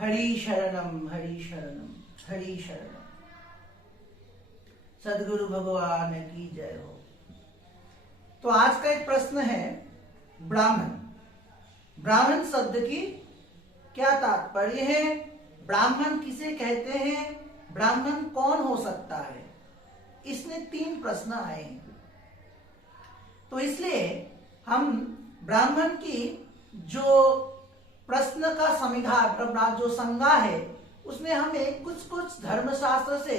हरि शरणम हरि शरणम हरि शरणम। सदगुरु भगवान की जय हो। तो आज का एक प्रश्न है, ब्राह्मण। ब्राह्मण शब्द की क्या तात्पर्य है? ब्राह्मण किसे कहते हैं? ब्राह्मण कौन हो सकता है? इसमें 3 प्रश्न आए हैं। तो इसलिए हम ब्राह्मण की जो प्रश्न का समिधा जो संज्ञा है, उसमें हमें कुछ धर्मशास्त्र से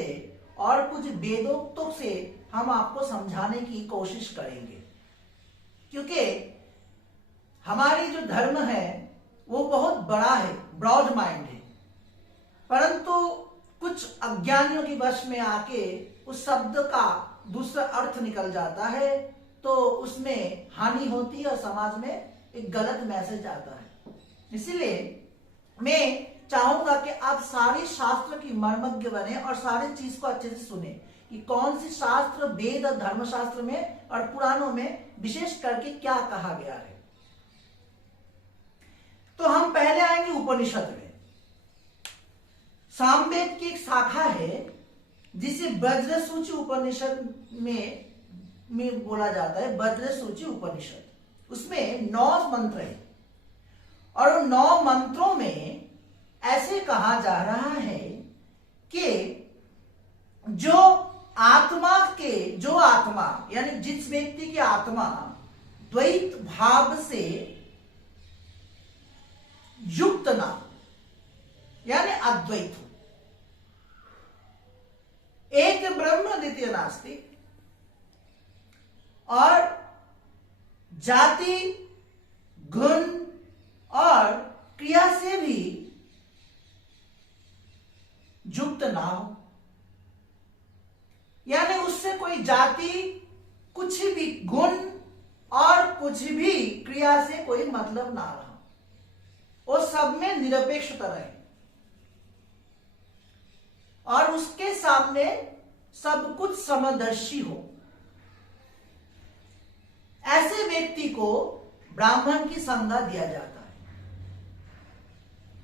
और कुछ वेदोक्तों से हम आपको समझाने की कोशिश करेंगे, क्योंकि हमारी जो धर्म है वो बहुत बड़ा है, ब्रॉड माइंड है, परंतु कुछ अज्ञानियों की वश में आके उस शब्द का दूसरा अर्थ निकल जाता है, तो उसमें हानि होती है और समाज में एक गलत मैसेज आता है। इसीलिए मैं चाहूंगा कि आप सारे शास्त्र की मर्मज्ञ बने और सारी चीज को अच्छे से सुने कि कौन सी शास्त्र, वेद और धर्मशास्त्र में और पुराणों में विशेष करके क्या कहा गया है। तो हम पहले आएंगे उपनिषद में। सामवेद की एक शाखा है जिसे वज्रसूचि उपनिषद में बोला जाता है। वज्रसूचि उपनिषद, उसमें 9 मंत्र है और उन 9 मंत्रों में ऐसे कहा जा रहा है कि जो आत्मा यानी जिस व्यक्ति की आत्मा द्वैत भाव से युक्त ना, यानी अद्वैत हो, एक ब्रह्म द्वितीय नास्ति, और जाति, गुण और क्रिया से भी युक्त ना हो, यानी उससे कोई जाति, कुछ भी गुण और कुछ भी क्रिया से कोई मतलब ना रहा, वो सब में निरपेक्षता रहे और उसके सामने सब कुछ समदर्शी हो। ऐसे व्यक्ति को ब्राह्मण की संज्ञा दिया जाता है।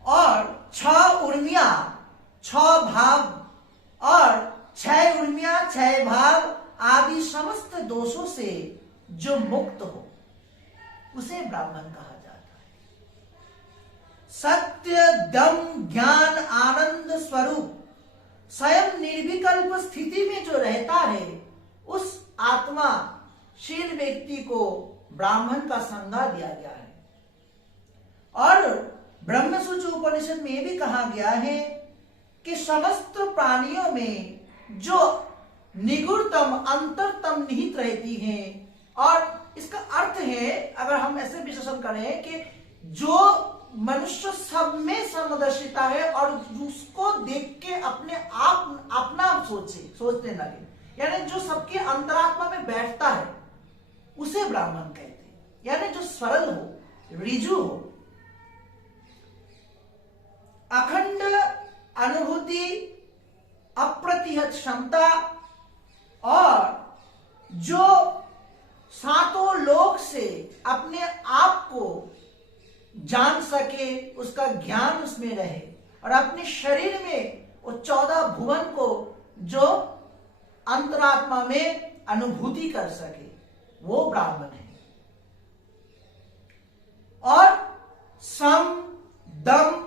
और 6 उर्मियां, 6 भाव और 6 उर्मियां, 6 भाव आदि समस्त दोषों से जो मुक्त हो, उसे ब्राह्मण कहा जाता है। सत्य, दम, ज्ञान, आनंद स्वरूप स्वयं निर्विकल्प स्थिति में जो रहता है, उस आत्माशील व्यक्ति को ब्राह्मण का संज्ञा दिया गया है। और ब्रह्मसूत्र उपनिषद में भी कहा गया है कि समस्त प्राणियों में जो निगुणतम, अंतरतम निहित रहती हैं, और इसका अर्थ है, अगर हम ऐसे विश्लेषण करें कि जो मनुष्य सब में समदर्शिता है और उसको देख के अपना सोचने लगे, यानी जो सबके अंतरात्मा में बैठता है, उसे ब्राह्मण कहते हैं। यानी जो सरल हो, ऋजु हो, अखंड अनुभूति, अप्रतिहत क्षमता, और जो 7 लोक से अपने आप को जान सके, उसका ज्ञान उसमें रहे, और अपने शरीर में वो 14 भुवन को जो अंतरात्मा में अनुभूति कर सके, वो ब्राह्मण है। और सम, दम,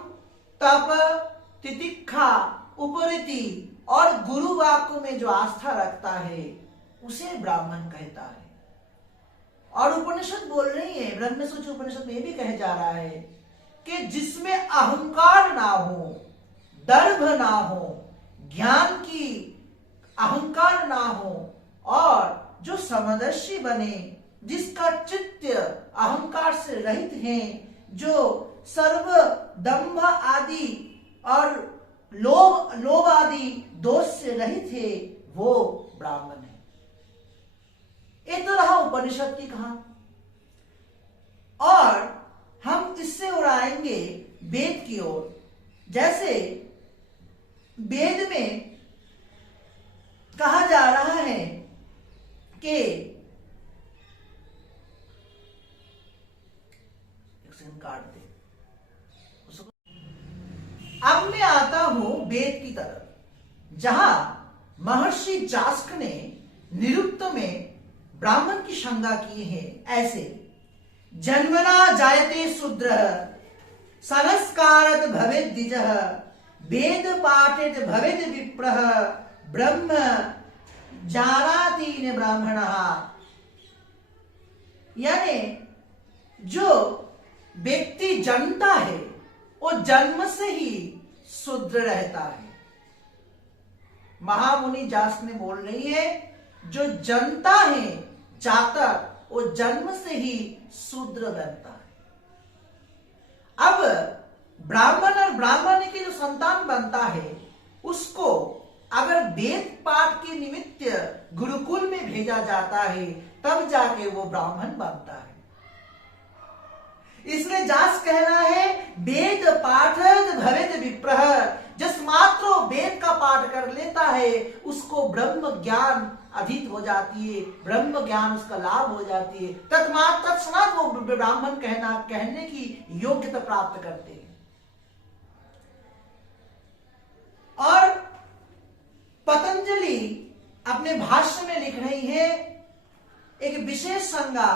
तप, तितिक्षा, उपरिति और गुरु वाक्यों में जो आस्था रखता है, उसे ब्राह्मण कहता है। और उपनिषद बोल रही है, ब्रह्मसूत्र उपनिषद में भी कहा जा रहा है कि जिसमें अहंकार ना हो, दर्भ ना हो, ज्ञान की अहंकार ना हो, और जो समदर्शी बने, जिसका चित्त अहंकार से रहित है, जो सर्व दंभ आदि और लोभ आदि दोष से रहित है, वो ब्राह्मण है। ये तो रहा उपनिषद की कहानी। और हम इससे उड़ाएंगे वेद की ओर। जैसे वेद में कहा जा रहा है कि काट दे उसको। अब मैं आता हूं वेद की तरफ, जहां महर्षि जास्क ने निरुक्त में ब्राह्मण की शंका की है ऐसे। जन्मना जायते शूद्र संस्कारत भवेद द्विजः वेद पाठेत भवेद विप्रः ब्रह्म जानाति न ब्राह्मणः। यानी जो व्यक्ति जन्मता है वो जन्म से ही शूद्र रहता है। महामुनि जास्क ने बोल रही है जो जन्मता है जातक वो जन्म से ही शूद्र बनता है। अब ब्राह्मण और ब्राह्मणी की जो संतान बनता है उसको अगर वेद पाठ के निमित्त गुरुकुल में भेजा जाता है तब जाके वो ब्राह्मण बनता है। इसलिए जास कहना है वेद पाठत भवेद विप्रः। जिस मात्र वेद का पाठ कर लेता है उसको ब्रह्म ज्ञान अधित हो जाती है, ब्रह्म ज्ञान उसका लाभ हो जाती है, तत्क्षणात वो ब्राह्मण कहने की योग्यता प्राप्त करते हैं। और पतंजलि अपने भाष्य में लिख रही है एक विशेष संज्ञा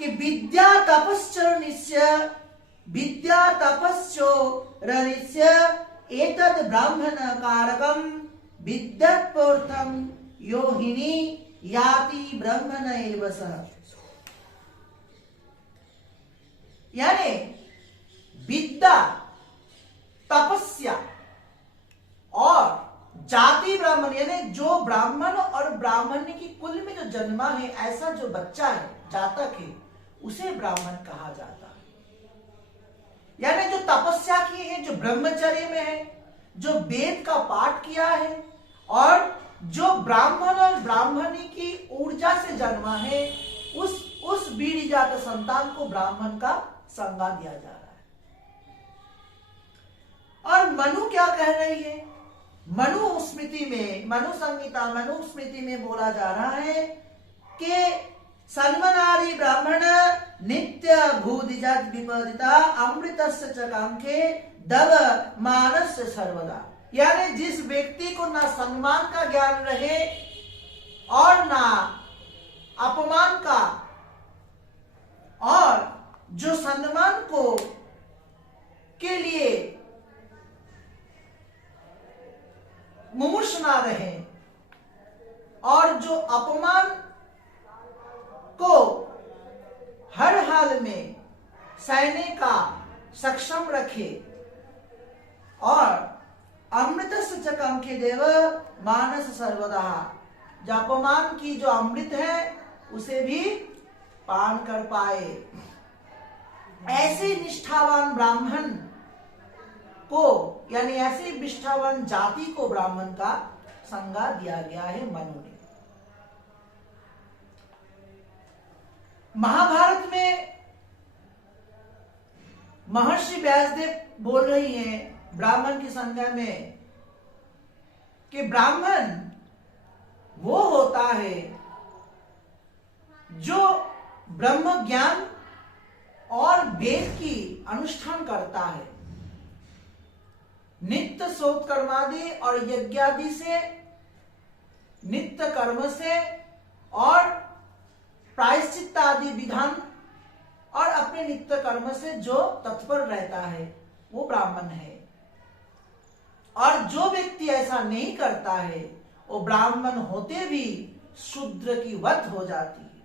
कि विद्या तपश्चरणस्य एतद् ब्राह्मण कारकम विद्यार्थम योहिनी याति ब्रह्मण एव सः। यानी विद्या, तपस्या और जाति ब्राह्मण, यानी जो ब्राह्मण और ब्राह्मणी की कुल में जो जन्मा है ऐसा जो बच्चा है, जातक है, उसे ब्राह्मण कहा जाता है। यानी जो तपस्या की है, जो ब्रह्मचर्य में है, जो वेद का पाठ किया है और जो ब्राह्मण और ब्राह्मणी की ऊर्जा से जन्मा है उस बीड़ी जात संतान को ब्राह्मण का संज्ञा दिया जा रहा है। और मनु क्या कह रही है? मनुस्मृति में बोला जा रहा है कि सन्मनादि ब्राह्मण नित्य भूदिजत विपदिता अमृतस्य च कांखे दव मानस्य सर्वदा। यानी जिस व्यक्ति को ना सम्मान का ज्ञान रहे और ना अपमान का, और जो सम्मान को के लिए मुमुर्ष ना रहे और जो अपमान को हर हाल में सहने का सक्षम रखे और अमृतस्य च कांखे देव मानस सर्वदा, जो अपमान की जो अमृत है उसे भी पान कर पाए, ऐसे निष्ठावान ब्राह्मण को, यानी ऐसे निष्ठावान जाति को ब्राह्मण का संज्ञा दिया गया है मनु ने। महाभारत में महर्षि व्यासदेव बोल रही हैं ब्राह्मण की संज्ञा में कि ब्राह्मण वो होता है जो ब्रह्म ज्ञान और वेद की अनुष्ठान करता है, नित्य शोध कर्मादि और यज्ञादि से, नित्य कर्म से और प्रायश्चित्त आदि विधान और अपने नित्य कर्म से जो तत्पर रहता है वो ब्राह्मण है। और जो व्यक्ति ऐसा नहीं करता है वो ब्राह्मण होते भी शूद्र की वत हो जाती है।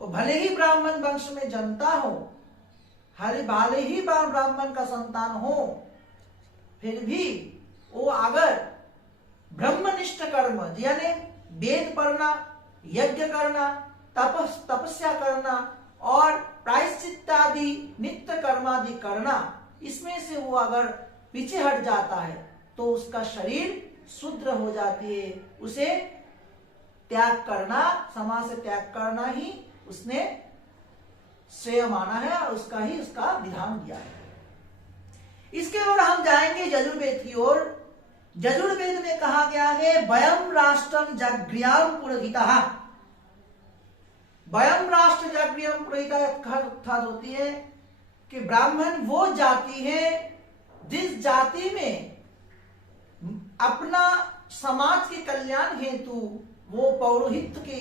वो भले ही ब्राह्मण वंश में जन्मता हो, भले ही ब्राह्मण का संतान हो, फिर भी वो अगर ब्रह्मनिष्ठ कर्म यानी वेद पढ़ना, यज्ञ करना, तपस्या करना और प्रायश्चित्त आदि नित्य कर्मादि करना, इसमें से वो अगर पीछे हट जाता है तो उसका शरीर शूद्र हो जाती है। उसे त्याग करना, समाज से त्याग करना ही उसने श्रेय माना है और उसका विधान दिया है। इसके बाद हम जाएंगे यजुर्वेद की ओर। यजुर्वेद में कहा गया है वयम राष्ट्रम जगृयाम पुरोहितः। वयम राष्ट्र जगृयाम पुरोहितः अर्थात होती है कि ब्राह्मण वो जाति है जाति में अपना समाज के कल्याण हेतु वो पौरोहित्य के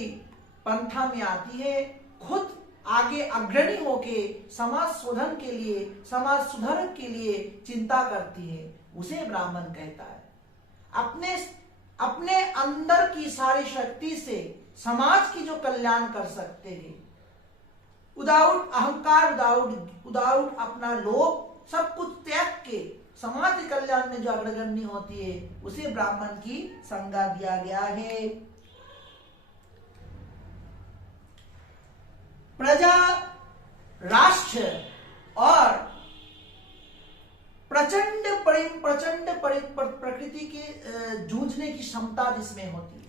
पंथा में आती है, खुद आगे अग्रणी होके समाज शोधन के लिए, समाज सुधार के लिए चिंता करती है, उसे ब्राह्मण कहता है। अपने अंदर की सारी शक्ति से समाज की जो कल्याण कर सकते हैं, विदाउट अहंकार, विदाउट अपना लोभ, सब कुछ त्याग के समाज के कल्याण में जो अग्रगण्य होती है, उसे ब्राह्मण की संज्ञा दिया गया है। प्रजा, राष्ट्र और प्रचंड प्रकृति के जूझने की क्षमता जिसमें होती है,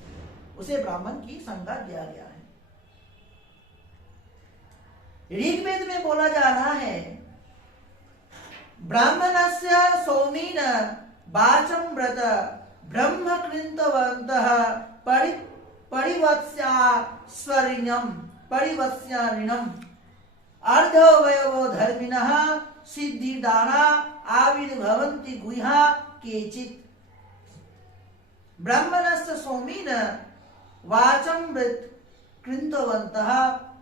उसे ब्राह्मण की संज्ञा दिया गया है। ऋग्वेद में बोला जा रहा है, ब्राह्मणस्य सौमीन वाचं व्रत ब्रह्म कृन्तवन्तः परिवत्स्यारिणम् अर्धवयवो धर्मिणः सिद्धिदाना आविर्भवन्ति गुह्या केचित्। ब्राह्मणस्य सौमीन वाचं व्रत कृन्तवन्तः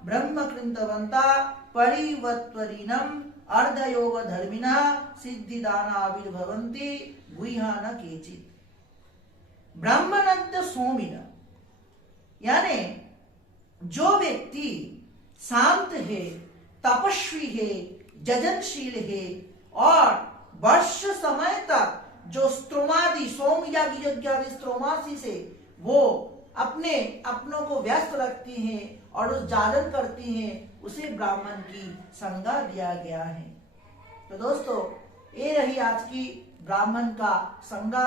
ब्रह्म कृन्तवन्तः परिवत्वरिणम् अर्धयोग धर्मिणः सिद्धिदाना आविर्भवन्ति गुह्या न केचित्। ब्राह्मणस्य सौमीन यानी जो व्यक्ति शांत है, तपस्वी है, जजनशील है और वर्ष समय तक जो स्त्रोमादि सोम यज्ञादि स्त्रोमासी से वो अपनों को व्यस्त रखती हैं और उस जागरण करती हैं, उसे ब्राह्मण की संज्ञा दिया गया है। तो दोस्तों, ये रही आज की ब्राह्मण का संज्ञा।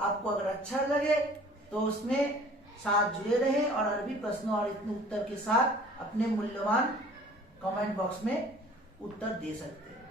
आपको अगर अच्छा लगे तो उसमें साथ जुड़े रहे और अरबी प्रश्नों और उत्तर के साथ अपने मूल्यवान कमेंट बॉक्स में उत्तर दे सकते हैं।